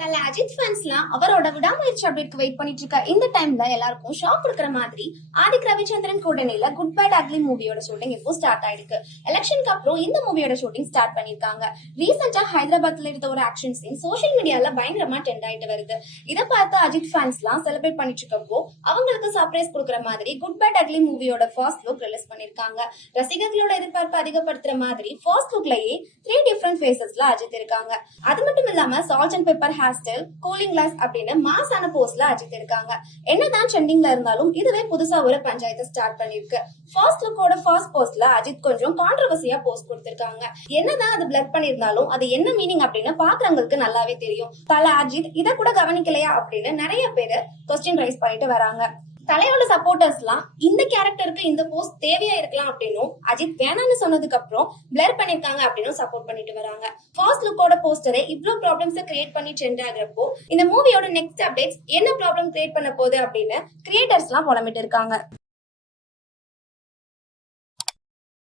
தல அஜித் ஃபேன்ஸ்லாம் அவரோட விடாமுயற்சி அப்டேட்க்கு வெயிட் பண்ணிட்டு இருக்க இந்த டைம்ல எல்லாருக்கும் ஷாக் கொடுக்குற மாதிரி ஆதிக் ரவிச்சந்திரன் கூட்டணியில குட் பேட் அக்லி மூவியோட ஷூட்டிங் இப்போ ஸ்டார்ட் ஆயிருக்கு. எலெக்ஷனுக்கு அப்புறம் இந்த மூவியோட ஷூட்டிங் ஸ்டார்ட் பண்ணிருக்காங்க. ரீசெண்டா ஹைதராபாத்ல இருந்த ஒரு ஆக்ஷன் சீன் சோஷியல் மீடியால பயங்கரமா ட்ரெண்ட் ஆயிட்டு வருது. இதை பார்த்து அஜித் ஃபேன்ஸ்லாம் செலிப்ரேட் பண்ணிட்டு இருக்கப்போ அவங்களுக்கு சர்ப்ரைஸ் கொடுக்குற மாதிரி குட் பேட் அக்லி மூவியோட ஃபர்ஸ்ட் லுக் ரிலீஸ் பண்ணிருக்காங்க. ரசிகர்களோட எதிர்பார்ப்பு அதிகப்படுத்துற மாதிரி ஃபர்ஸ்ட் லுக்லயே 3 டிஃபரெண்ட் ஃபேசஸ்ல அஜித் இருக்காங்க. அது மட்டும் இல்லாம salt and pepper hair style, cooling glass அப்படின்னு மாசான போஸ்ட்ல அஜித் இருக்காங்க. என்னதான் ட்ரெண்டிங்ல இருந்தாலும் இதுவே புதுசா ஒரு பஞ்சாயத்தை ஸ்டார்ட் பண்ணிருக்கு. ஃபர்ஸ்ட் லுக்கோட ஃபர்ஸ்ட் போஸ்ட்ல அஜித் கொஞ்சம் கான்ட்ரோவர்சியா போஸ்ட் கொடுத்திருக்காங்க. என்னதான் அது பிளர் பண்ணிருந்தாலும் அது என்ன மீனிங் அப்படின்னு பாக்குறவங்களுக்கு நல்லாவே தெரியும். தல அஜித் இத கூட கவனிக்கலையா அப்படின்னு நிறைய பேரு கொஸ்டின் ரைஸ் பண்ணிட்டு வராங்க. தலையோட சப்போர்ட்டர்ஸ் எல்லாம் இந்த கேரக்டருக்கு இந்த போஸ்ட் தேவையா இருக்கலாம் அப்படின்னும் அஜித் வேணான்னு சொன்னதுக்கு அப்புறம் பிளர் பண்ணிருக்காங்க அப்படின்னு சப்போர்ட் பண்ணிட்டு வராங்க. ஃபர்ஸ்ட் லுக்கோட போஸ்டரே இவ்வளவு ப்ராப்ளம்ஸ் கிரியேட் பண்ணி ட்ரெண்ட் ஆகுறப்போ இந்த மூவியோட நெக்ஸ்ட் அப்டேட்ஸ் என்ன ப்ராப்ளம் கிரியேட் பண்ண போகுது அப்படின்னு கிரியேட்டர்ஸ் எல்லாம் புலம்பிட்டு இருக்காங்க.